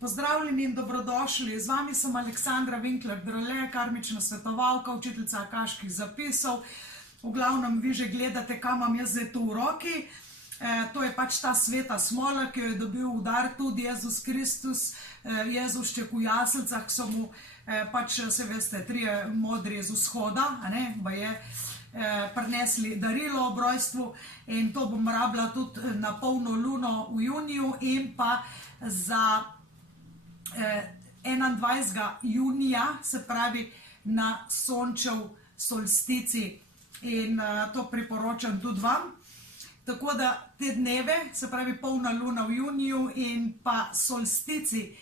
Pozdravljeni in dobrodošli. Z vami sem Aleksandra Winkler-Drole, karmična svetovalka, učiteljica akaških zapisov. V glavnem, vi že gledate, kam imam jaz zdaj to v roki. To je pač ta sveta smola, ki jo je dobil v dar tudi Jezus Kristus, Jezušček v jaseljcah, ki so mu pač, se veste, trije modri z vzhoda, prinesli darilo ob rojstvu, in to bom rabila tudi na polno luno v juniju in pa za 21. junija, se pravi na sončev solstici, in to priporočam tudi vam. Tako da te dneve, se pravi polna luna v juniju in pa solstici,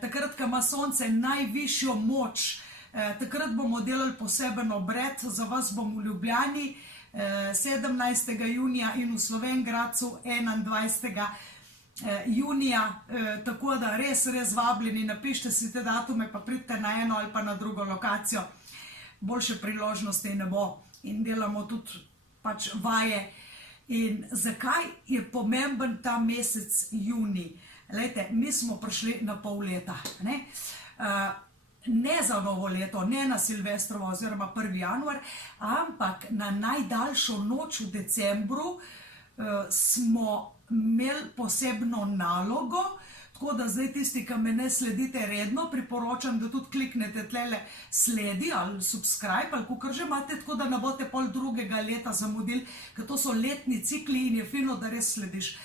takrat, ko ima sonce najvišjo moč, takrat bomo delali poseben obred. Za vas bom v Ljubljani 17. junija in v Slovenj Gradcu 21. junija, tako da res vabljeni, napišite si te datume, pa pridite na eno ali pa na drugo lokacijo, boljše priložnosti ne bo, in delamo tudi pač vaje. In zakaj je pomemben ta mesec juni? Glejte, mi smo prišli na pol leta, ne za novo leto, ne na Silvestrovo oziroma 1. januar, ampak na najdaljšo noč v decembru smo imeli posebno nalogo, tako da zdaj tisti, ki me ne sledite redno, priporočam, da tudi kliknete tlele sledi ali subscribe ali kakor že imate, tako da ne boste pol drugega leta zamudili, ker to so letni cikli in je fino, da res slediš.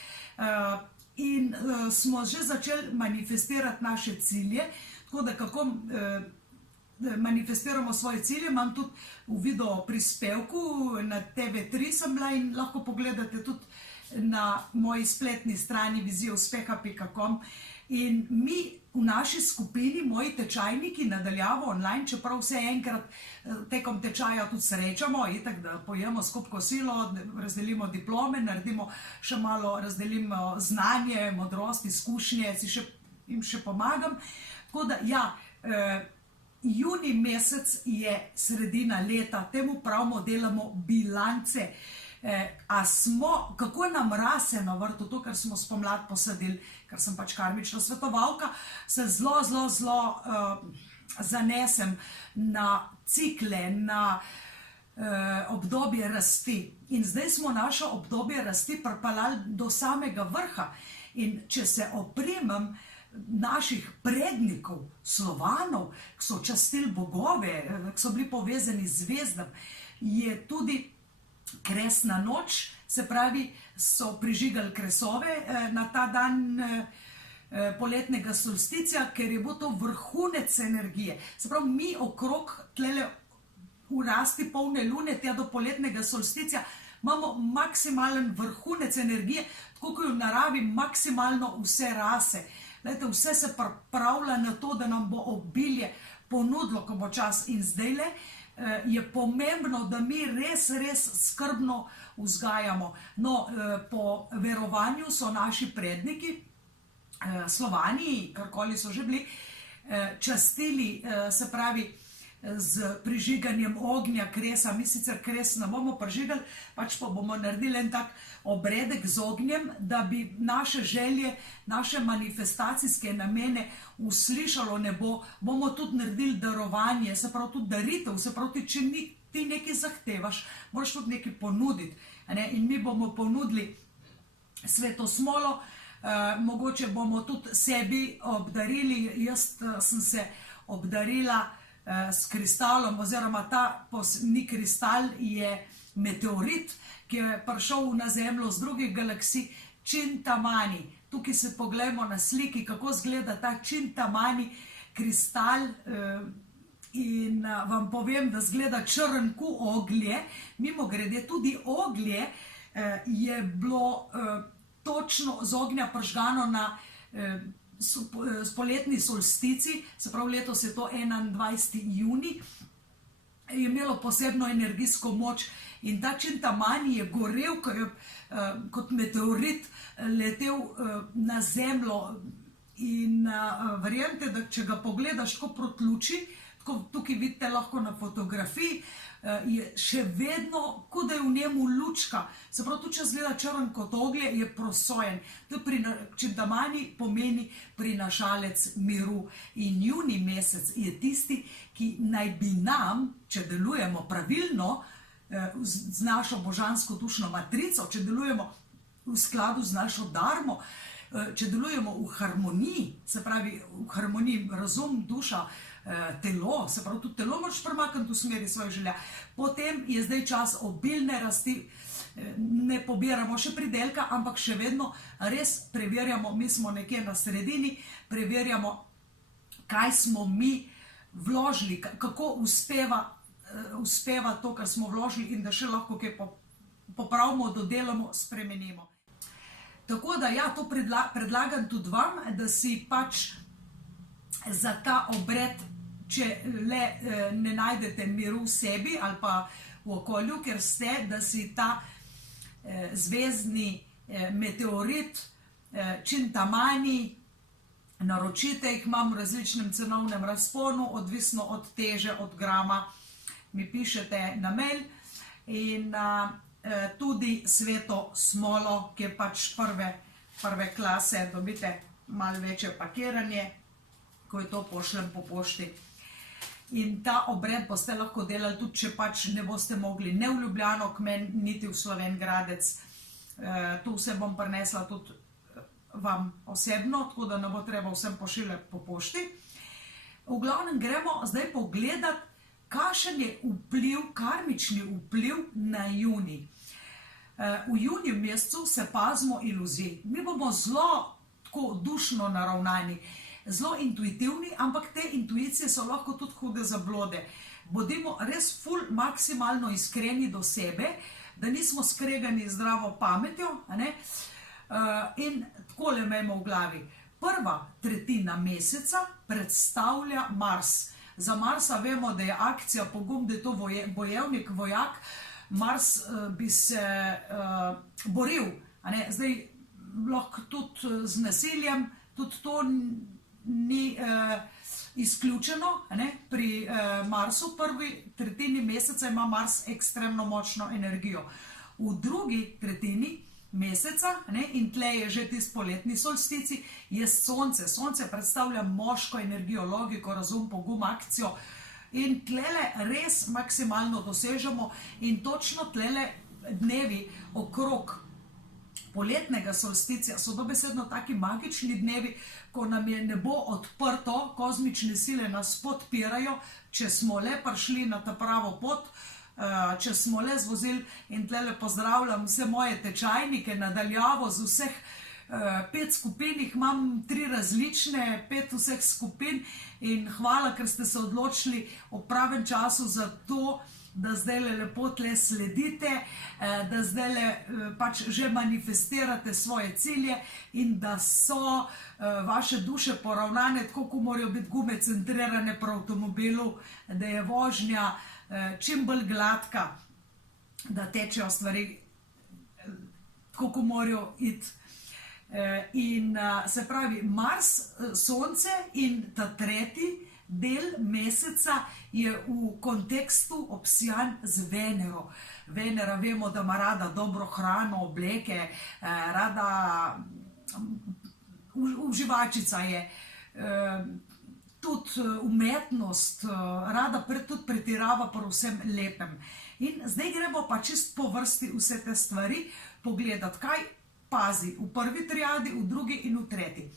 In smo že začeli manifestirati naše cilje, tako da kako manifestiramo svoje cilje, imam tudi v video prispevku, na TV3 sem bila in lahko pogledate tudi na moji spletni strani vizijauspeha.com. In mi v naši skupini, moji tečajniki, nadaljavo online, čeprav vse enkrat tekom tečaja tudi srečamo, itak da pojemo skupaj kosilo, razdelimo diplome, naredimo še malo, razdelimo znanje, modrost, izkušnje, jim še pomagam. Tako da, ja, juni mesec je sredina leta, temu pravimo, delamo bilance. A smo, kako nam rase na vrtu, to, kar smo spomladi posadili, ker sem pač karmična svetovalka, se zelo zanesem na cikle, na obdobje rasti. In zdaj smo naše obdobje rasti pripeljali do samega vrha. In če se opremem naših prednikov, Slovanov, ki so častili bogove, ki so bili povezani z zvezdam, je tudi kresna noč, se pravi, so prižigali kresove na ta dan poletnega solsticija, ker je bil to vrhunec energije. Se pravi, mi okrog tlele v rasti polne lune, tja do poletnega solsticija, imamo maksimalen vrhunec energije, tako kot je v naravi maksimalno vse rase. Lejte, vse se pripravlja na to, da nam bo obilje ponudilo, ko bo čas. In zdajle je pomembno, da mi res skrbno vzgajamo. No, po verovanju so naši predniki, Slovani, karkoli so že bili, častili, se pravi, z prižiganjem ognja, kresa. Mi sicer kres ne bomo prižigali, pač pa bomo naredili en tak obredek z ognjem, da bi naše želje, naše manifestacijske namene uslišalo nebo. Bomo tudi naredili darovanje, se pravi tudi daritev, se pravi, če ti nekaj zahtevaš, moraš tudi nekaj ponuditi. In mi bomo ponudili sveto smolo, mogoče bomo tudi sebi obdarili. Jaz sem se obdarila s kristalom, oziroma ta ni kristal, je meteorit, ki je prišel na Zemljo z drugih galaksij, Čintamani. Tukaj se pogledamo na sliki, kako izgleda ta Čintamani kristal, in vam povem, da izgleda črn kot oglje. Mimo grede, tudi oglje je bilo točno z ognja prižgano na poletni solstici, se pravi letos je to 21. juni, je imelo posebno energijsko moč in ta Čintamani je gorel, kot meteorit letel na Zemljo. In verjemite, da če ga pogledaš tako proti luči, tukaj vidite lahko na fotografiji, je še vedno, kot da je v njemu lučka. Se pravi, tudi če zgleda črn kot oglje, je prosojen. Čintamani pomeni prinašalec miru. In junij mesec je tisti, ki naj bi nam, če delujemo pravilno, z našo božansko dušno matrico, če delujemo v skladu z našo darmo, če delujemo v harmoniji, se pravi v harmoniji razum, duša, telo, se pravi tudi telo moraš premakniti v smeri svojih želja. Potem je zdaj čas obilne rasti, ne pobiramo še pridelka, ampak še vedno res preverjamo, mi smo nekje na sredini, preverjamo, kaj smo mi vložili, kako uspeva to, kar smo vložili in da še lahko kaj popravimo, dodelamo, spremenimo. Tako da ja, to predlagam tudi vam, da si pač za ta obred, če le ne najdete miru v sebi ali pa v okolju, ker ste, da si ta zvezdni meteorit, čintamani, naročite jih, imam v različnem cenovnem razponu, odvisno od teže, od grama, mi pišete na mail in tudi sveto smolo, ki je pač prve klase, dobite malo večje pakiranje, ko je to pošljem po pošti. In ta obred boste lahko delali tudi, če pač ne boste mogli ne v Ljubljano k meni, niti v Slovenj Gradec. Tu vse bom prinesla tudi vam osebno, tako da ne bo treba vsem pošiljati po pošti. V glavnem gremo zdaj pogledati, kakšen je vpliv, karmični vpliv na junij. V juniju mesecu se pazimo iluzij. Mi bomo zelo tako dušno naravnani, zelo intuitivni, ampak te intuicije so lahko tudi hude zablode. Bodimo res ful maksimalno iskreni do sebe, da nismo skregani zdravo pametjo, in takole imamo v glavi. Prva tretjina meseca predstavlja Mars. Za Marsa vemo, da je akcija, pogum, da je to bojevnik, vojak. Mars bi se boril, zdaj lahko tudi z nasiljem, tudi to ni izključeno. Pri Marsu prvi tretjini meseca ima Mars ekstremno močno energijo. V drugi tretjini meseca, in tle je že tisti poletni solstici, je Sonce. Sonce predstavlja moško energijo, logiko, razum, pogum, akcijo. In tlele res maksimalno dosežemo in točno tlele dnevi okrog poletnega solsticija so dobesedno taki magični dnevi, ko nam je nebo odprto, kozmične sile nas podpirajo, če smo le prišli na ta pravo pot, če smo le zvozili, in tlele pozdravljam vse moje tečajnike nadaljavo z vseh 5 skupin, jih imam 3 različne, 5 vseh skupin in hvala, ker ste se odločili v pravem času za to, da zdaj lepo tle sledite, da zdaj pač že manifestirate svoje cilje in da so vaše duše poravnane, tako ko morajo biti gume centrirane pri avtomobilu, da je vožnja čim bolj gladka, da tečejo stvari tako ko morajo iti. In se pravi, Mars, Sonce in ta tretji del meseca je v kontekstu obsijan z Venero. Venera vemo, da ima rada dobro hrano, obleke, rada uživačica je, tudi umetnost, rada tudi pretirava pri vsem lepem. In zdaj gremo pa čist po vrsti vse te stvari pogledati, kaj pazi v prvi triadi, v drugi in v tretji.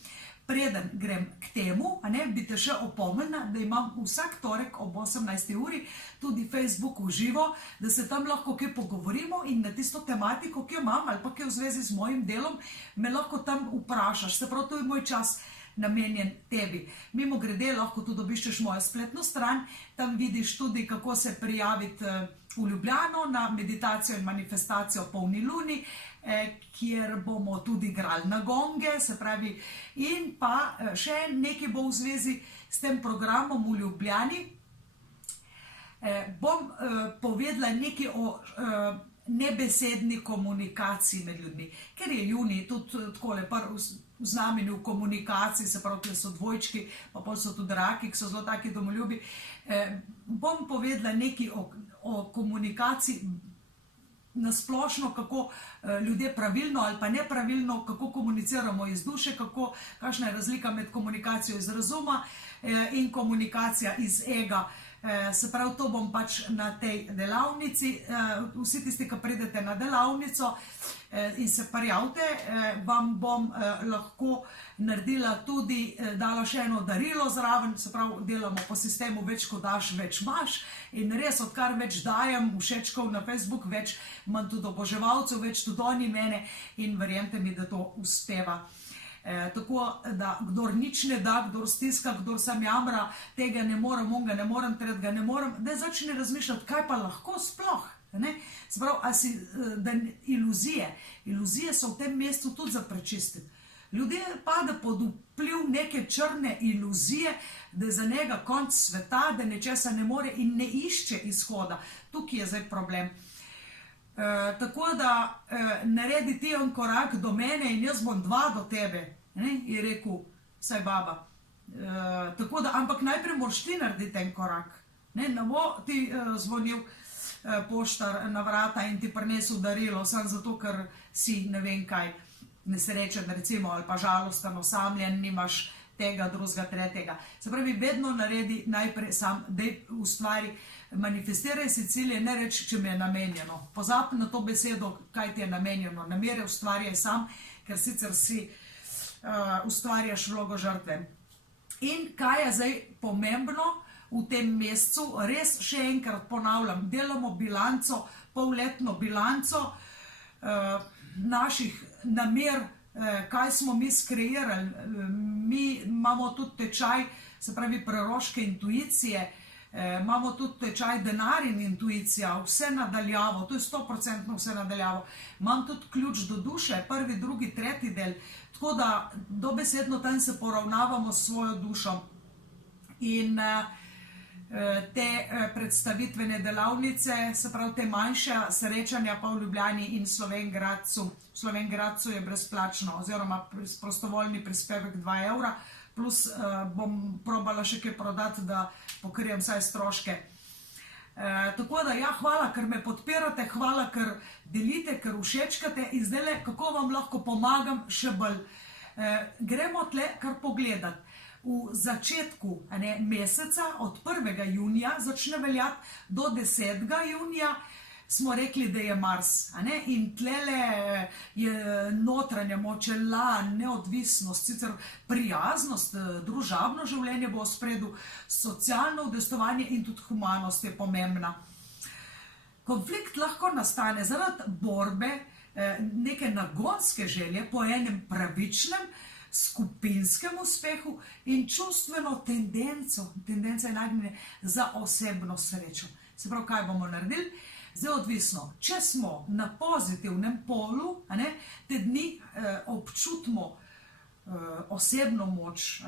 Preden grem k temu, bi te še opomnila, da imam vsak torek ob 18. uri tudi Facebook v živo, da se tam lahko kaj pogovorimo in na tisto tematiko, ki jo imam ali pa ki je v zvezi z mojim delom, me lahko tam vprašaš. Se pravi, to je moj čas namenjen tebi. Mimo grede lahko tudi obiščeš mojo spletno stran, tam vidiš tudi, kako se prijaviti v Ljubljano na meditacijo in manifestacijo polni luni, kjer bomo tudi igrali na gonge, se pravi, in pa še nekaj bo v zvezi s tem programom v Ljubljani. Bom povedala nekaj o nebesedni komunikaciji med ljudmi. Ker je junij tudi takole v znamenju komunikaciji, se pravi, tle so dvojčki, pa pol so tudi raki, ki so zelo taki domoljubi. Bom povedala nekaj o komunikaciji nasplošno, kako ljudje pravilno ali pa nepravilno, kako komuniciramo iz duše, kakšna je razlika med komunikacijo iz razuma in komunikacija iz ega. Se pravi, to bom pač na tej delavnici, vsi tisti, ki pridete na delavnico in se prijavite, vam bom lahko naredila tudi, dala še eno darilo zraven, se pravi, delamo po sistemu več ko daš, več imaš in res, odkar več dajem všečkov na Facebook, več imam tudi oboževalcev, več tudi oni mene in verjemite mi, da to uspeva. Tako da kdor nič ne da, kdor stiska, kdor sam jamra, tega ne morem, onga ne morem, tretjega ne morem, da začne razmišljati, kaj pa lahko sploh. Se pravi, da iluzije so v tem mestu tudi za prečistiti. Ljudje pade pod vpliv neke črne iluzije, da je za njega konc sveta, da nečesa ne more in ne išče izhoda. Tukaj je zdaj problem. Tako da naredi ti en korak do mene in jaz bom 2 do tebe, je rekel, saj baba. Tako da, ampak najprej moraš ti narediti en korak. Ne bo ti zvonil poštar na vrata in ti prinesel darilo, samo zato, ker si ne vem kaj, nesrečen recimo, ali pa žalosten, osamljen, nimaš tega, drugega, tretjega. Se pravi, vedno naredi najprej sam, da ustvari, manifestiraj si cilje, ne reči, če mi je namenjeno. Pozabi na to besedo, kaj ti je namenjeno. Namere ustvarjaj sam, ker sicer si ustvarjaš vlogo žrtve. In kaj je zdaj pomembno v tem mesecu, res še enkrat ponavljam, delamo bilanco, polletno bilanco naših namer, kaj smo mi skreirali. Mi imamo tudi tečaj, se pravi, preroške intuicije, imamo tudi tečaj denar in intuicija, vse nadaljavo, to je 100% vse nadaljavo. Imam tudi ključ do duše, 1., 2., 3. del, tako da dobesedno tam se poravnavamo s svojo dušo. In te predstavitvene delavnice, se pravi te manjše srečanja pa v Ljubljani in Slovenj Gradcu. V Slovenj Gradcu je brezplačno oziroma prostovoljni prispevek 2 evra, plus bom probala še kaj prodati, da pokrijem vsaj stroške. Tako da ja, hvala, ker me podpirate, hvala, ker delite, ker všečkate in zdajle, kako vam lahko pomagam še bolj. Gremo tle kar pogledati. V začetku meseca, od 1. junija začne veljati do 10. junija, smo rekli, da je Mars. In tlele je notranja moč, neodvisnost, sicer prijaznost, družabno življenje bo v ospredju, socialno udejstvovanje in tudi humanost je pomembna. Konflikt lahko nastane zaradi borbe, neke nagonske želje po enem pravičnem, skupinskem uspehu in čustveno tendenco je nagnjene za osebno srečo. Se pravi, kaj bomo naredili? Zdaj odvisno, če smo na pozitivnem polu, te dni občutimo osebno moč,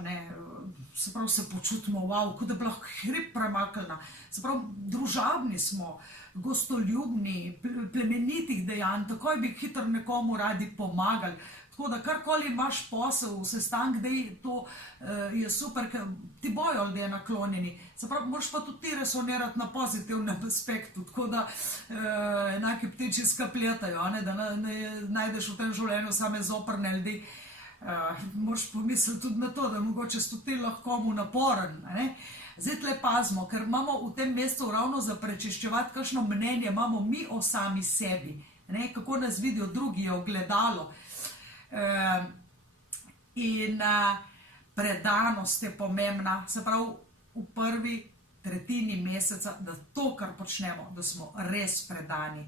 se pravi, se počutimo, wow, kot da bi lahko hrib premaknila, se pravi, družabni smo, gostoljubni, plemenitih dejanj, takoj bi hitro nekomu radi pomagali. Tako da karkoli imaš posel, sestank, to je super, ker ti bojo ljudje naklonjeni. Se pravi, moraš pa tudi ti resonirati na pozitivnem aspektu, tako da enaki ptiči skapletajo, da najdeš v tem življenju same zoprne ljudi. Moraš pomisliti tudi na to, da mogoče so tudi lahko mu naporen. Zdaj tle pazimo, ker imamo v tem mestu ravno za prečiščevati, kakšno mnenje imamo mi o sami sebi, kako nas vidijo drugi, je ogledalo. In predanost je pomembna, se pravi v 1. tretjini meseca, da to, kar počnemo, da smo res predani.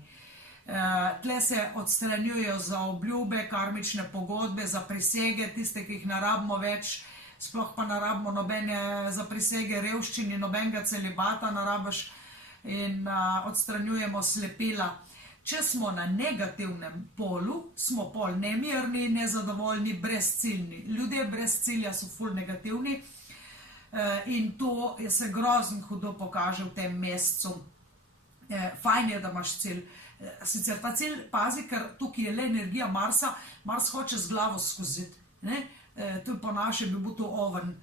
Tle se odstranjujejo za obljube, karmične pogodbe, za prisege, tiste, ki jih ne rabimo več, sploh pa ne rabimo nobene za prisege revščini, nobenega celibata ne rabiš in odstranjujemo slepila. Če smo na negativnem polu, smo pol nemirni, nezadovoljni, brezciljni. Ljudje brez cilja so ful negativni in to se grozno hudo pokaže v tem mesecu. Fajn je, da imaš cilj. sicer ta cilj pazi, ker tukaj je le energija Marsa, Mars hoče z glavo skuziti, to je po naše bi bil to oven.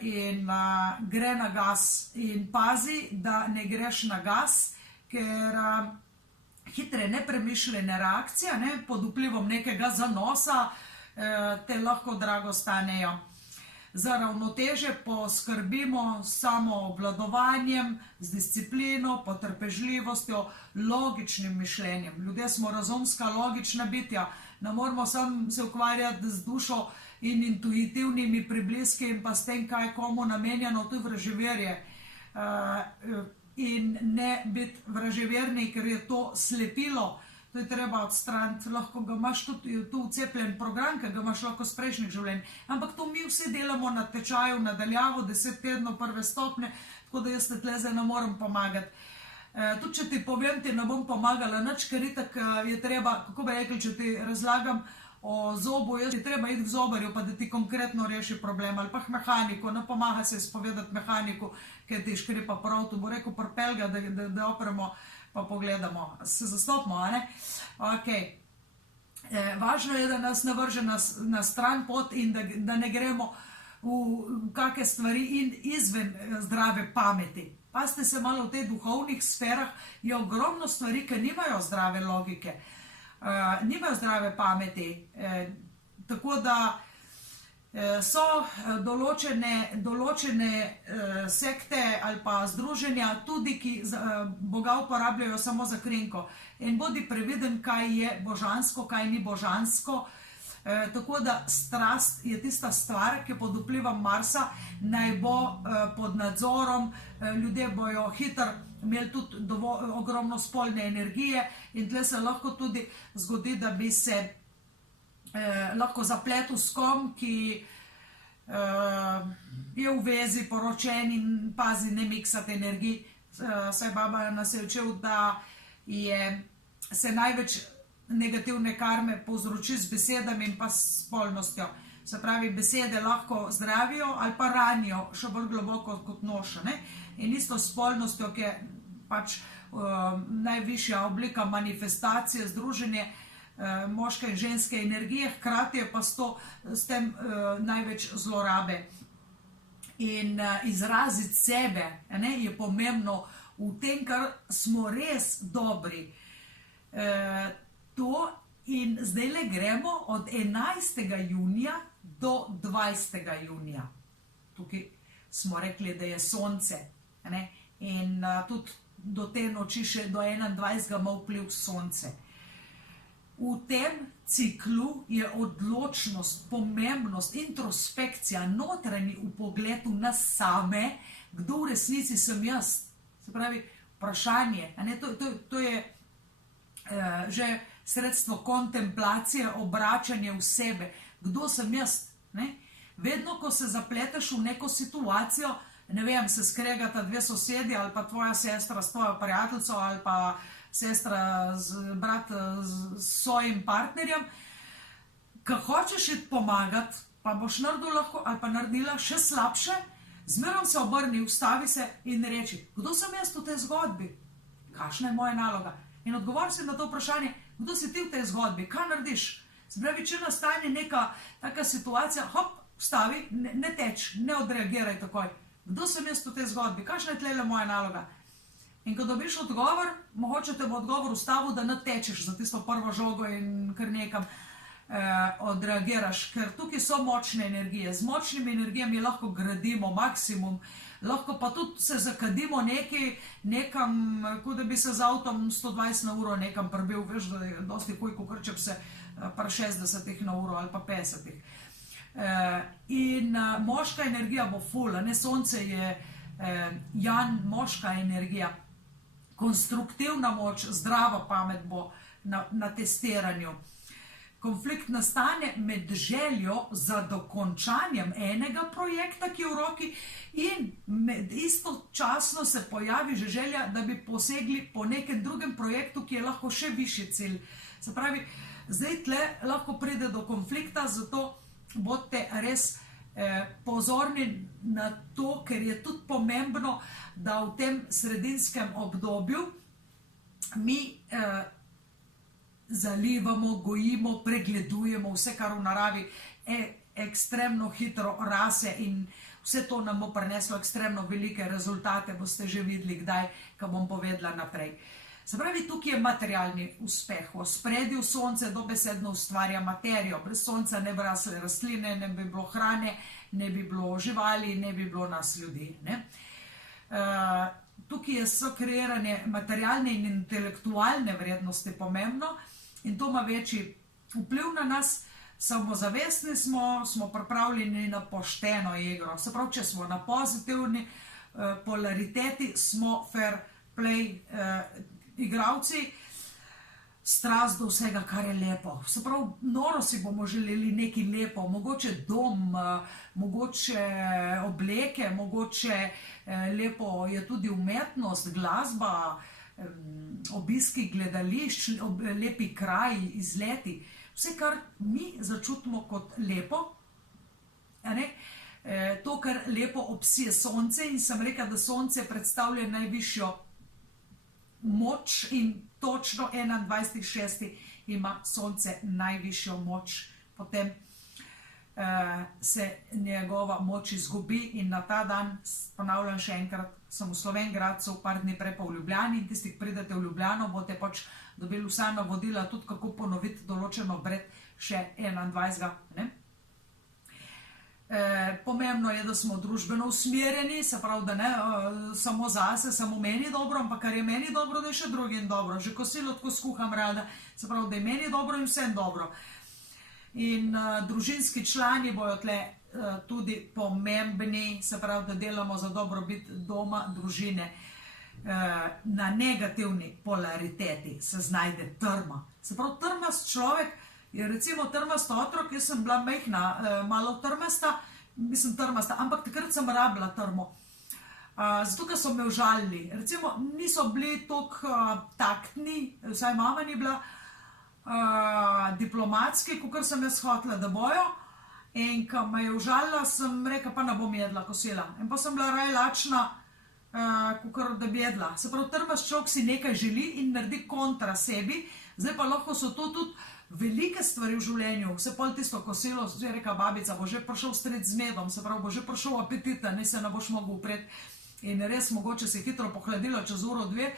In gre na gas in pazi, da ne greš na gas, ker hitre nepremišljene reakcije pod vplivom nekega zanosa te lahko drago stanejo. Za ravnoteže poskrbimo s samoobvladovanjem, z disciplino, potrpežljivostjo, logičnim mišljenjem. Ljudje smo razumska, logična bitja, ne moramo samo se ukvarjati z dušo in intuitivnimi pribliski in pa s tem, kaj je komu namenjeno, to je vraževerje. In ne biti vraževerni, ker je to slepilo, to je treba odstraniti. Lahko ga imaš tudi tu vcepljen program, ki ga imaš lahko z prejšnjih življenj. Ampak to mi vsi delamo na tečaju, nadaljavo, 10 tednov prve stopnje, tako da jaz te tle zdaj ne morem pomagati. Tudi če ti povem, ti ne bom pomagala nič, ker itak je treba, kako bi rekli, če ti razlagam o zobu, jaz je treba iti k zobarju, pa da ti konkretno reši problem, ali pa k mehaniku, ne pomaga se izpovedati mehaniku, ker ti škripa prav, tu bo rekel prpel ga, da opremo, pa pogledamo, se zastopimo, a ne? Ok. Važno je, da nas ne vrže na stran pot in da ne gremo v kakšne stvari in izven zdrave pameti. Pazite se malo v teh duhovnih sferah, je ogromno stvari, ki nimajo zdrave logike, nimajo zdrave pameti, tako da so določene sekte ali pa združenja tudi, ki Boga uporabljajo samo za krinko. In bodi previden, kaj je božansko, kaj ni božansko. Tako da strast je tista stvar, ki pod vplivom Marsa naj bo pod nadzorom, ljudje bojo hitro imeli tudi ogromno spolne energije in tle se lahko tudi zgodi, da bi se lahko zapletel s kom, ki je v vezi, poročen in pazi, ne miksati energij. Saj baba nas je učil, da se največ negativne karme povzroči z besedami in pa s spolnostjo. Se pravi, besede lahko zdravijo ali pa ranijo še bolj globoko kot nož. In isto s spolnostjo, ki je pač najvišja oblika manifestacije, združenje moške in ženske energije, hkrati je pa s tem največ zlorabe. In izraziti sebe je pomembno v tem, kar smo res dobri. In zdaj le gremo od 11. junija do 20. junija. Tukaj smo rekli, da je sonce. In tudi do te noči še do 21. ima vpliv sonce. V tem ciklu je odločnost, pomembnost, introspekcija, notranji vpogled v nas same, kdo v resnici sem jaz. Se pravi, vprašanje. To je že sredstvo kontemplacije, obračanje v sebe. Kdo sem jaz? Vedno, ko se zapleteš v neko situacijo, ne vem, se skregata dve sosedi ali pa tvoja sestra s tvojo prijateljico ali pa sestra, brat s svojim partnerjem, ko hočeš iti pomagati, pa boš naredil lahko ali pa naredila še slabše, zmerom se obrni, ustavi se in reči, kdo sem jaz v tej zgodbi? Kakšna je moja naloga? In odgovor si na to vprašanje, kdo si ti v tej zgodbi, kaj narediš? Se pravi, če nastane neka taka situacija, hop, vstavi, ne teč, ne odreagiraj takoj. Kdo sem jaz v tej zgodbi, kakšna je tlele moja naloga? In ko dobiš odgovor, mogoče te bo odgovor ustavil, da ne tečeš za tisto prvo žogo in kar nekam odreagiraš, ker tukaj so močne energije. Z močnimi energijami lahko gradimo maksimum, lahko pa tudi se zakadimo nekam, kot da bi se z avtom 120 na uro nekam prebil, veš, da je dosti huj, kot če bi se par 60 na uro ali pa 50. In moška energija bo ful, sonce je jan, moška energija, konstruktivna moč, zdrava pamet bo na testiranju. Konflikt nastane med željo za dokončanjem enega projekta, ki je v roki, in istočasno se pojavi že želja, da bi posegli po nekem drugem projektu, ki je lahko še višji cilj. Se pravi, zdaj tle lahko pride do konflikta, zato bodite res pozorni na to, ker je tudi pomembno, da v tem sredinskem obdobju mi zalivamo, gojimo, pregledujemo vse, kar v naravi ekstremno hitro rase in vse to nam bo prineslo ekstremno velike rezultate, boste že videli kdaj, ko bom povedala naprej. Se pravi, tukaj je materialni uspeh. V ospredju sonce dobesedno ustvarja materijo. Brez sonca ne bi rasle rastline, ne bi bilo hrane, ne bi bilo živali, ne bi bilo nas ljudi. Tukaj so kreirane materialne in intelektualne vrednosti pomembno in to ima večji vpliv na nas. Samozavestni smo pripravljeni na pošteno igro. Se pravi, če smo na pozitivni polariteti, smo fair play igravci, strast do vsega, kar je lepo. Se pravi, noro si bomo želeli nekaj lepo, mogoče dom, mogoče obleke, mogoče lepo je tudi umetnost, glasba, obiski gledališč, lepi kraji, izleti. Vse, kar mi začutimo kot lepo, to, kar lepo obsije sonce in sem rekla, da sonce predstavlja najvišjo moč in točno 21.6. ima sonce najvišjo moč, potem se njegova moč izgubi in na ta dan, ponavljam še enkrat, sem v Slovenj Gradcu, par dni prej pa v Ljubljani in tisti, ki pridete v Ljubljano, boste pač dobili vsa navodila tudi, kako ponoviti določen obred še 21. Pomembno je, da smo družbeno usmerjeni, se pravi, da ne samo zase, samo meni dobro, ampak kar je meni dobro, da je še drugim dobro. Že kosilo tako skuham rada, se pravi, da je meni dobro in vsem dobro. In družinski člani bojo tle tudi pomembni, se pravi, da delamo za dobrobit doma, družine. Na negativni polariteti se znajde trma. Se pravi, trmast človek je recimo trmast otrok, jaz sem bila majhna, malo trmasta, ampak takrat sem rabila trmo. Zato, ker so me užalili. Recimo, niso bili toliko taktni, vsaj mama ni bila diplomatski, kakor sem jaz hotela, da bojo. In ko me je užalila, sem rekla, pa ne bom jedla kosila. In pa sem bila raje lačna, kakor da bi jedla. Se pravi, trmast človek si nekaj želi in naredi kontra sebi. Zdaj pa lahko so to tudi velike stvari v življenju. Vse pol tisto kosilo, že reka babica, bo že prišel stret z medom, se pravi, bo že prišel apetit, ne se ne boš mogel upreti. In res mogoče se hitro pohladilo čez uro, dve.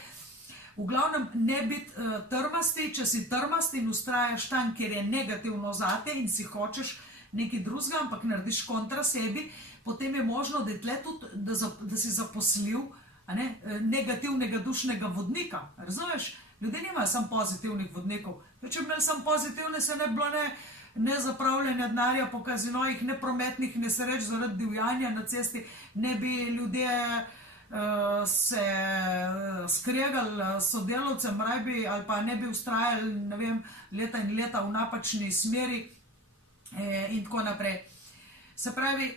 V glavnem, ne biti trmasti, če si trmast in ustrajaš tam, kjer je negativno zate in si hočeš nekaj drugega, ampak narediš kontra sebi, potem je možno, da je tle tudi, da si zaposlil negativnega dušnega vodnika. Razumeš? Ljudje nimajo samo pozitivnih vodnikov. Če bi imeli samo pozitivne, se ne bi bilo ne zapravljanja denarja po kazinojih, ne prometnih nesreč zaradi divjanja na cesti, ne bi ljudje se skregali sodelavcem, ali pa ne bi ustrajali, ne vem, leta in leta v napačni smeri in tako naprej. Se pravi,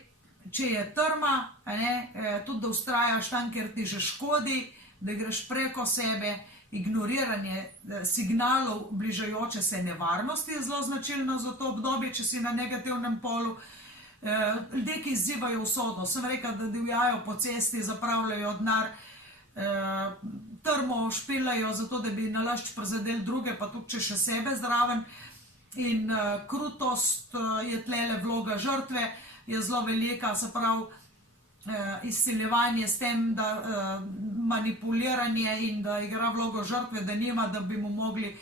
če je trma, tudi da ustrajaš tam, kjer ti že škodi, da greš preko sebe, ignoriranje signalov bližajoče se nevarnosti je zelo značilno za to obdobje, če si na negativnem polu. Ljudje, ki izzivajo usodo, sem rekla, da divjajo po cesti, zapravljajo denar, trmo špilajo zato, da bi nalašč prizadeli druge, pa tudi če še sebe zraven. In krutost je tlele vloga žrtve, je zelo velika, se pravi, izsiljevanje s tem, da manipuliranje in da igra vlogo žrtve, da nima, da bi mu mogli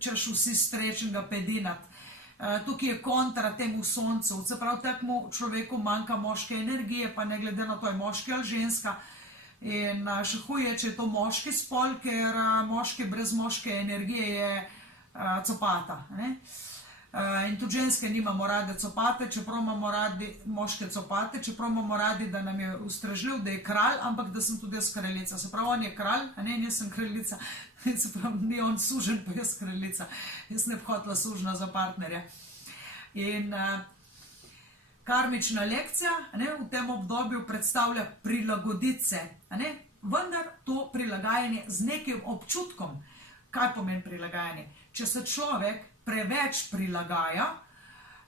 češ vsi strečnega pedinati. Tukaj je kontra temu soncu, se pravi, takmu človeku manjka moške energije, pa ne glede na to, je moški ali ženska. In še huje, če je to moški spol, ker moški brez moške energije je copata. In tudi ženske nimamo rade copate, čeprav imamo radi moške copate, čeprav imamo radi, da nam je ustrežljiv, da je kralj, ampak da sem tudi jaz kraljica. Se pravi, on je kralj, a ne, jaz sem kraljica. Se pravi, ni on sužen, pa jaz kraljica. Jaz ne bi hotela sužna za partnerja. In karmična lekcija v tem obdobju predstavlja prilagoditi se, vendar to prilagajanje z nekim občutkom. Kaj pomeni prilagajanje? Če se človek preveč prilagaja,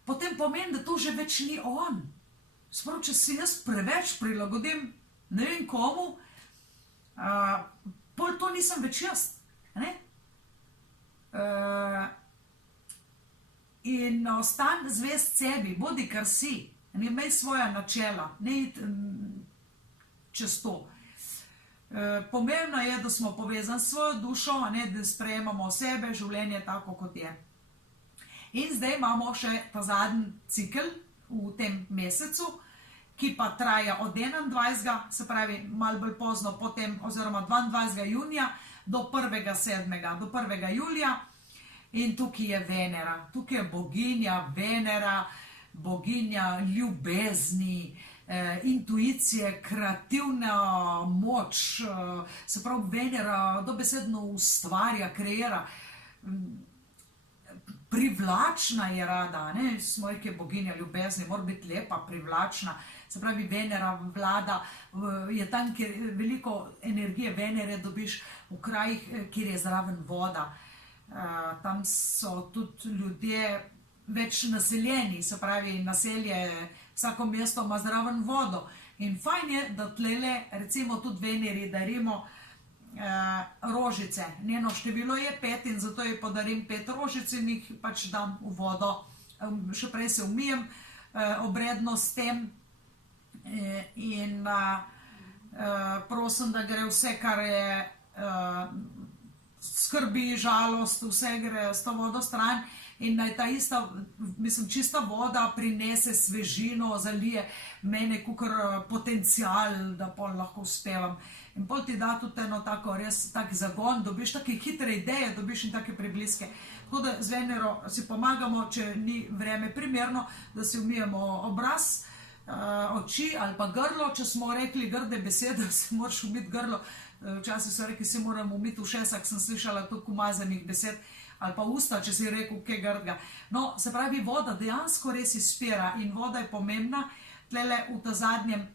potem pomeni, da to že več ni on. Sprav, če si jaz preveč prilagodim ne vem komu, pol to nisem več jaz. In ostan zvest sebi, bodi kar si, ne imej svoja načela, ne iti čez to. Pomembno je, da smo povezani s svojo dušo, ne, da sprejemamo sebe, življenje tako, kot je. In zdaj imamo še ta zadnji cikl v tem mesecu, ki pa traja od 21. se pravi malo bolj pozno potem, oziroma 22. junija do 1.7., do 1. julija. In tukaj je Venera, tukaj je boginja Venera, boginja ljubezni, intuicije, kreativna moč, se pravi Venera dobesedno ustvarja, kreira, privlačna je rada, ne, smo rekli boginja ljubezni, mora biti lepa, privlačna, se pravi Venera vlada, je tam, kjer veliko energije Venere dobiš v krajih, kjer je zraven voda. Tam so tudi ljudje več naseljeni, se pravi naselje, vsako mesto ima zraven vodo. In fajn je, da tlele recimo tudi Veneri darimo rožice. Njeno število je 5 in zato ji podarim 5 rožic in jih pač dam v vodo. Še prej se umijem obredno s tem in prosim, da gre vse, kar je skrbi, žalost, vse gre s to vodo stran in naj ta ista, mislim, čista voda prinese svežino, zalije mene kakor potencial, da pol lahko uspevam. In pol ti da tudi eno tako res tak zagon, dobiš take hitre ideje, dobiš in take prebliske. Tako da z Venero si pomagamo, če ni vreme primerno, da si umijemo obraz, oči ali pa grlo, če smo rekli grde besede, si moraš umiti grlo. Včasih so rekli, si moram umiti ušesa, sem slišala toliko umazanih besed, ali pa usta, če si rekel, kaj grdga. No, se pravi, voda dejansko res izpira in voda je pomembna. Tlele v ta zadnjem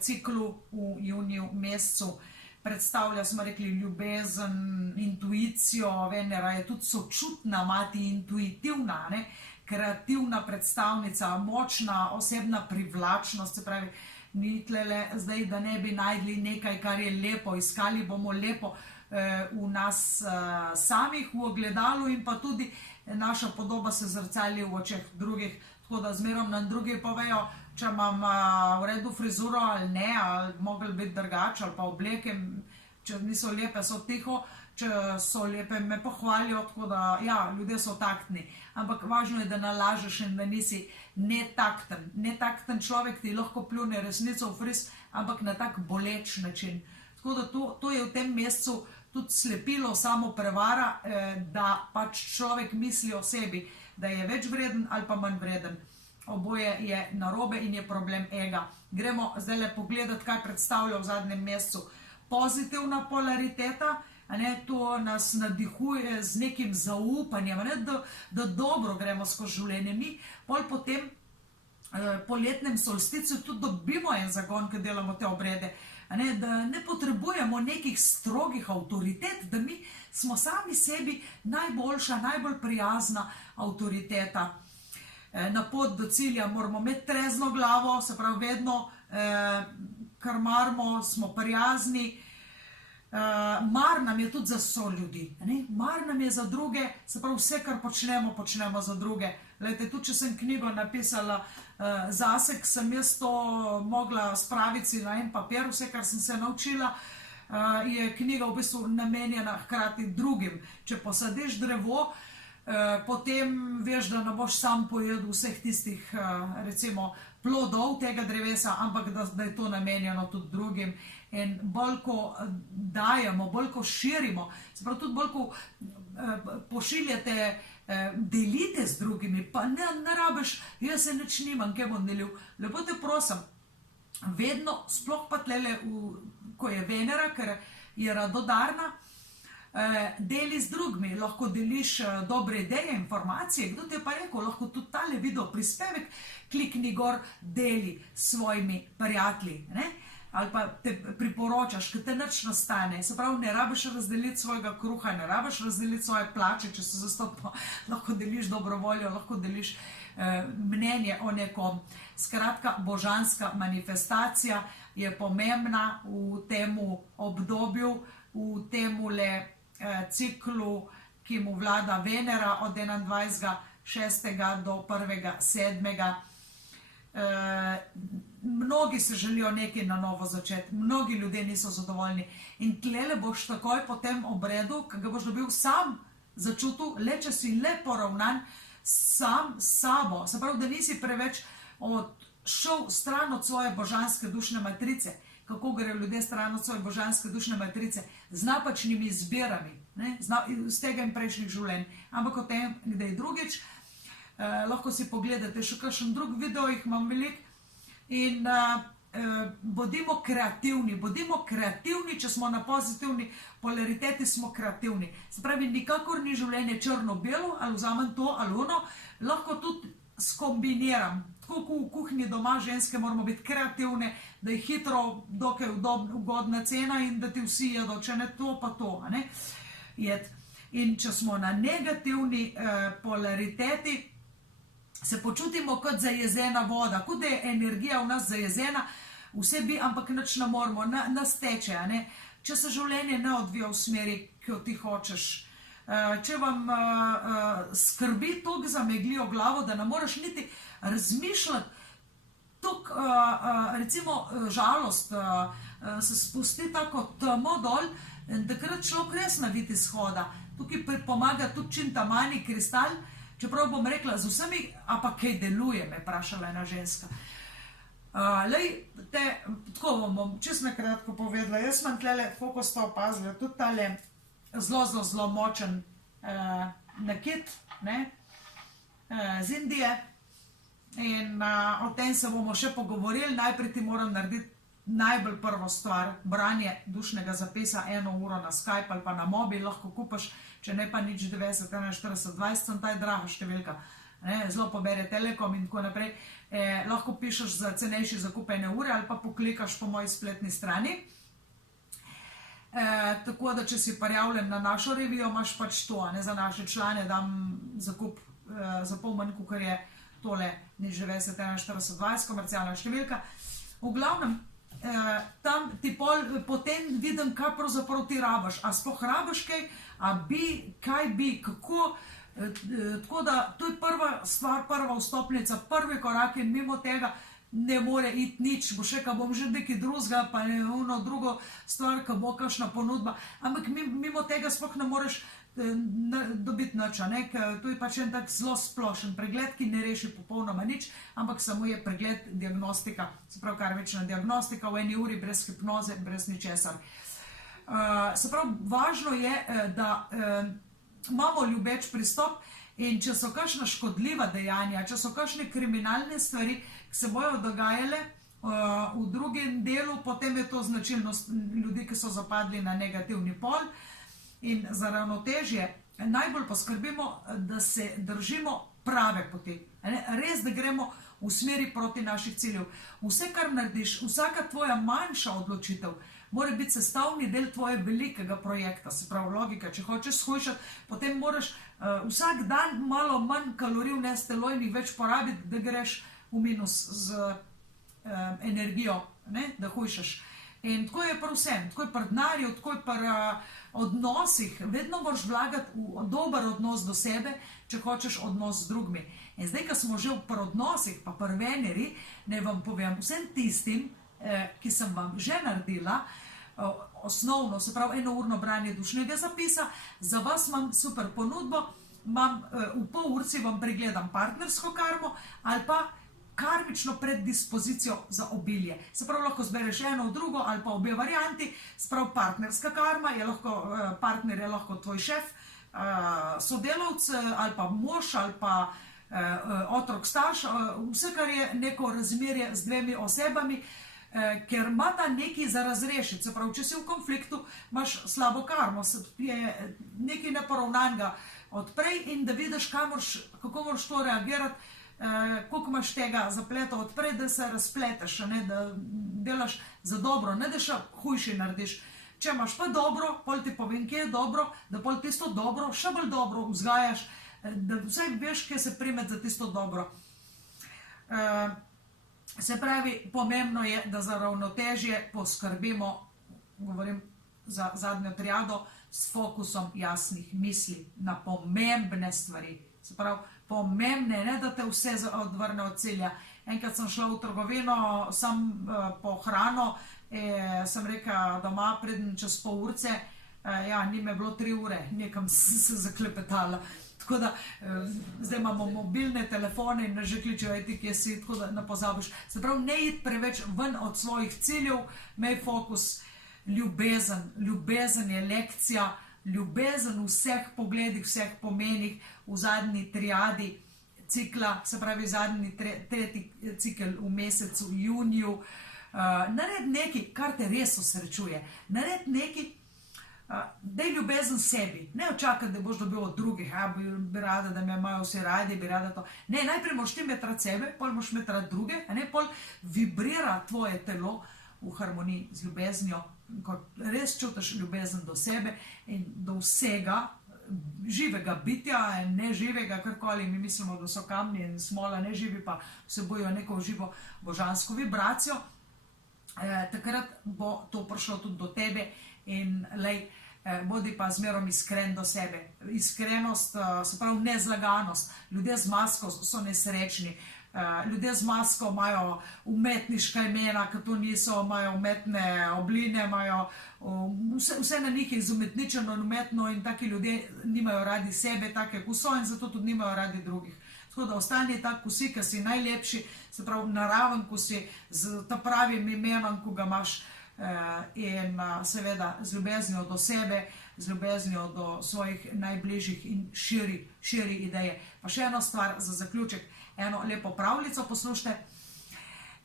ciklu v juniju mesecu predstavlja, smo rekli, ljubezen, intuicijo. Venera je tudi sočutna mati, intuitivna, ne? Kreativna predstavnica, močna osebna privlačnost, se pravi, ni tlele zdaj, da ne bi najdli nekaj, kar je lepo, iskali bomo lepo v nas samih, v ogledalu in pa tudi naša podoba se zrcali v očeh drugih, tako da zmerom nam drugi povejo, če imam v redu frizuro ali ne, ali mogli biti drugače, ali pa obleke, če niso lepe, so tiho, če so lepe, me pohvalijo, tako da ja, ljudje so taktni, ampak važno je, da nalažeš in da nisi netakten. Netakten človek ti lahko pljune resnico v fris, ampak na tak boleč način. Tako da to je v tem mesecu tudi slepilo, samo prevara, da pač človek misli o sebi, da je več vreden ali pa manj vreden. Oboje je narobe in je problem ega. Gremo zdaj le pogledati, kaj predstavlja v zadnjem mesecu pozitivna polariteta, ne, to nas nadihuje z nekim zaupanjem, ne, da dobro gremo skozi življenje. Mi potem po letnem solsticiju tudi dobimo en zagon, ki delamo te obrede, ne, da ne potrebujemo nekih strogih avtoritet, da mi smo sami sebi najboljša, najbolj prijazna avtoriteta. Na pot do cilja moramo imeti trezno glavo, se pravi vedno, kar maramo, smo prijazni. Mar nam je tudi za soljudi, ne? Mar nam je za druge, se pravi vse, kar počnemo, počnemo za druge. Glejte, tudi če sem knjigo napisala zase, sem jaz to mogla spraviti na en papir, vse, kar sem se naučila, je knjiga v bistvu namenjena hkrati drugim. Če posadiš drevo, potem veš, da ne boš sam pojedel vseh tistih, recimo, plodov tega drevesa, ampak da je to namenjeno tudi drugim. In bolj ko dajemo, bolj ko širimo, se pravi tudi bolj ko pošiljate, delite z drugimi, pa ne rabiš, jaz se nič nimam, kaj bom delil. Lepo te prosim, vedno, sploh pa tlele, ko je Venera, ker je radodarna, deli z drugimi, lahko deliš dobre ideje, informacije, kdo ti je pa rekel, lahko tudi tale video prispevek klikni gor, deli s svojimi prijatelji, ne? Ali pa te priporočaš, ki te nič nastane, se pravi, ne rabiš razdeliti svojega kruha, ne rabiš razdeliti svoje plače, če se zastopno, lahko deliš dobrovoljo, lahko deliš mnenje o nekom. Skratka, božanska manifestacija je pomembna v temu obdobju, v temule ciklu, ki mu vlada Venera od 21.6. do 1.7. Mnogi se želijo nekaj na novo začeti, mnogi ljudje niso zadovoljni in tlele boš takoj po tem obredu, ki ga boš dobil sam začutil, le če si le poravnan sam s sabo, se pravi, da nisi preveč šel stran od svoje božanske dušne matrice. Kako grejo ljudje stran od svoje božanske dušne matrice? Z napačnimi izbirami, z tega in prejšnjih življenj. Ampak o tem, kdaj drugič, lahko si pogledate še kakšen drug video, jih imam veliko. In bodimo kreativni, če smo na pozitivni polariteti, smo kreativni. Se pravi, nikakor ni življenje črno-belo, ali vzamem to ali ono, lahko tudi skombiniram. Tako kot v kuhinji doma, ženske moramo biti kreativne, da je hitro, dokaj ugodna cena in da ti vsi jedo, če ne to, pa to. In če smo na negativni polariteti, se počutimo kot zajezena voda, kot da je energija v nas zajezena, vse bi, ampak nič ne moramo, nas teče. Če se življenje ne odvija v smeri, ki jo ti hočeš, če vam skrbi toliko zameglijo glavo, da ne moreš niti razmišljati, toliko, recimo, žalost se spusti tako temo dol, in takrat človek res naviti shoda. Tukaj pomaga tudi čintamani kristal, čeprav bom rekla, z vsemi, a pa kaj deluje, me vprašala ena ženska. Tako bom čisto na kratko povedala, jaz imam tlele, koliko ste opazili, tudi tale zelo močen nakit z Indije in o tem se bomo še pogovorili. Najprej ti moram narediti najbolj prvo stvar, branje dušnega zapisa 1 uro na Skype ali pa na mobil, lahko kupaš, če ne pa nič 90, 41, 20, sem ta je draga številka, zelo pobere Telekom in tako naprej. Lahko pišeš za cenejši zakup 1 ure ali pa poklikaš po moji spletni strani. Tako da, če si prijavljen na našo revijo, imaš pač to, za naše člane dam zakup za pol manj, kot je tole nič 90, 41, 20, komercialna številka. V glavnem, tam ti potem vidim, kaj pravzaprav ti rabaš. A sploh rabaš kaj, kaj bi, kako. Tako da, to je prva stvar, prva vstopnica, prvi korak in mimo tega ne more iti nič. Bo še, ka bom že nekaj drugega, pa je ono drugo stvar, ka bo kakšna ponudba. Ampak mimo tega sploh ne moreš dobiti nič, to je pač en tak zelo splošen pregled, ki ne reši popolnoma nič, ampak samo je pregled, diagnostika, se pravi kar večna diagnostika v 1 uri, brez hipnoze, brez ničesar. Se pravi, važno je, da imamo ljubeč pristop in če so kakšna škodljiva dejanja, če so kakšne kriminalne stvari, ki se bojo dogajale v drugem delu, potem je to značilnost ljudi, ki so zapadli na negativni pol. In za ravnotežje najbolj poskrbimo, da se držimo prave poti. Res, da gremo v smeri proti naših ciljev. Vse, kar narediš, vsaka tvoja manjša odločitev, mora biti sestavni del tvoje velikega projekta. Se pravi, logika, če hočeš shujšati, potem moraš vsak dan malo manj kalorij vnesti telo in jih več porabiti, da greš v minus z energijo, da hujšaš. In tako je pri vsem, tako je pri denarju, tako je pri odnosih. Vedno moraš vlagati v dober odnos do sebe, če hočeš odnos z drugimi. In zdaj, ko smo že pri odnosih, pa pri Veneri, ne vam povem vsem tistim, ki sem vam že naredila, osnovno, se pravi 1 urno branje dušnega zapisa, za vas imam super ponudbo, v pol urci vam pregledam partnersko karmo ali pa karmično preddispozicijo za obilje. Se pravi, lahko zbereš eno, drugo ali pa obe varianti. Se pravi, partnerska karma, partner je lahko tvoj šef, sodelavc ali pa mož ali pa otrok, starš, vse, kar je neko razmerje z dvemi osebami, ker ima ta nekaj za razrešiti. Se pravi, če si v konfliktu, imaš slabo karmo, je nekaj neporavnanega odprej in da vidiš, kako moraš to reagirati, koliko imaš tega zapleta odprej, da se razpleteš, da delaš za dobro, ne da še hujši narediš. Če imaš pa dobro, pol ti povem, kje je dobro, da pol tisto dobro, še bolj dobro vzgajaš, da vsaj veš, kje se primeti za tisto dobro. Se pravi, pomembno je, da za ravnotežje poskrbimo, govorim za zadnjo triado, s fokusom jasnih misli na pomembne stvari. Se pravi, pomembne, ne da te vse odvrne od cilja. Enkrat sem šla v trgovino, sam po hrano, sem rekla doma, pridem čez pol urce, ja, ni me bilo 3 ure, nekam se zaklepetala. Tako da, zdaj imamo mobilne telefone in že kličejo, kje si, tako da ne pozabiš. Se pravi, ne iti preveč ven od svojih ciljev, imej fokus, ljubezen. Ljubezen je lekcija, ljubezen v vseh pogledih, vseh pomenih, v zadnji triadi cikla, se pravi zadnji tretji cikel v mesecu juniju. Naredi nekaj, kar te res osrečuje. Naredi nekaj, daj ljubezen sebi. Ne očakaj, da boš dobil od drugih, bi rada, da me imajo vsi radi, bi rada to. Ne, najprej moraš ti imeti rad sebe, pol moraš imeti rad druge, pol vibrira tvoje telo v harmoniji z ljubeznijo, ko res čutiš ljubezen do sebe in do vsega živega bitja, neživega, karkoli. Mi mislimo, da so kamni in smola neživi, pa vsebujejo neko živo božansko vibracijo. Takrat bo to prišlo tudi do tebe in bodi pa zmerom iskren do sebe. Iskrenost, se pravi nezlaganost. Ljudje z masko so nesrečni. Ljudje z masko imajo umetniška imena, ki to niso, imajo umetne obline, imajo vse na njih izumetničeno in umetno in taki ljudje nimajo radi sebe, take kot so in zato tudi nimajo radi drugih. Tako da ostani tak, ko si, ki si najlepši, se pravi naraven, ko si z ta pravim imenom, ko ga imaš in seveda z ljubeznijo do sebe, z ljubeznijo do svojih najbližjih in širi ideje. Pa še eno stvar za zaključek, eno lepo pravljico poslušajte.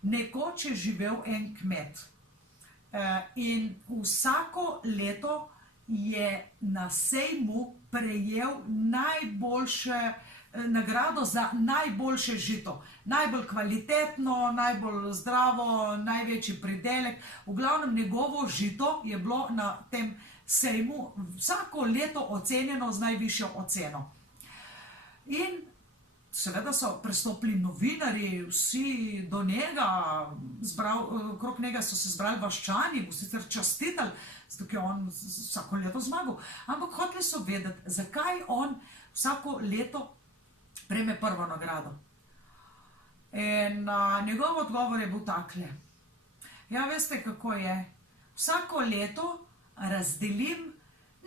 Nekoč je živel en kmet in vsako leto je na sejmu prejel nagrado za najboljše žito. Najbolj kvalitetno, najbolj zdravo, največji pridelek. V glavnem njegovo žito je bilo na tem sejmu vsako leto ocenjeno z najvišjo oceno. In seveda so prestopili novinarji, vsi do njega, okrog njega so se zbrali vaščani, sicer častitelj, zato je on vsako leto zmagal. Ampak hoteli so vedeti, zakaj on vsako leto prejme prvo nagrado. In njegov odgovor je bil takle. Ja, veste, kako je? Vsako leto razdelim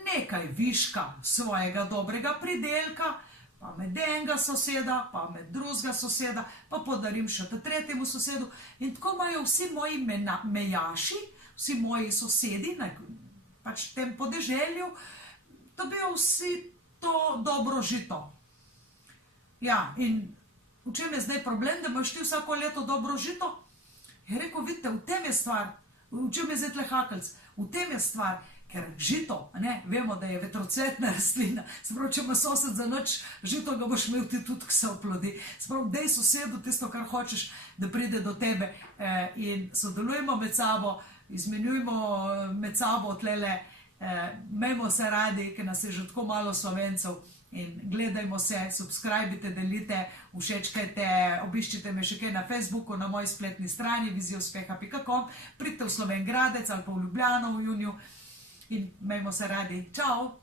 nekaj viška svojega dobrega pridelka, pa med enega soseda, pa med drugega soseda, pa podarim še tretjemu sosedu. In tako imajo vsi moji mejaši, vsi moji sosedi, pač v tem podeželju, dobijo vsi to dobro žito. Ja, in v čem je zdaj problem, da imaš ti vsako leto dobro žito? Je rekel, vidite, v tem je stvar, v čem je zdaj tle hakelc, v tem je stvar, ker žito, vemo, da je vetrocvetna rastlina, se pravi, če ima sosed za noč žito, ga boš imel ti tudi, ki se oplodi. Se pravi, dej sosedu tisto, kar hočeš, da pride do tebe in sodelujemo med sabo, izmenjujmo med sabo tlele, imejmo se radi, ker nas je že tako malo Slovencev in gledajmo se, subscribite, delite, všečkajte, obiščite me še kaj na Facebooku, na moji spletni strani vizijauspeha.com, pridite v Slovenj Gradec ali pa v Ljubljano v juniju in imejmo se radi. Čau!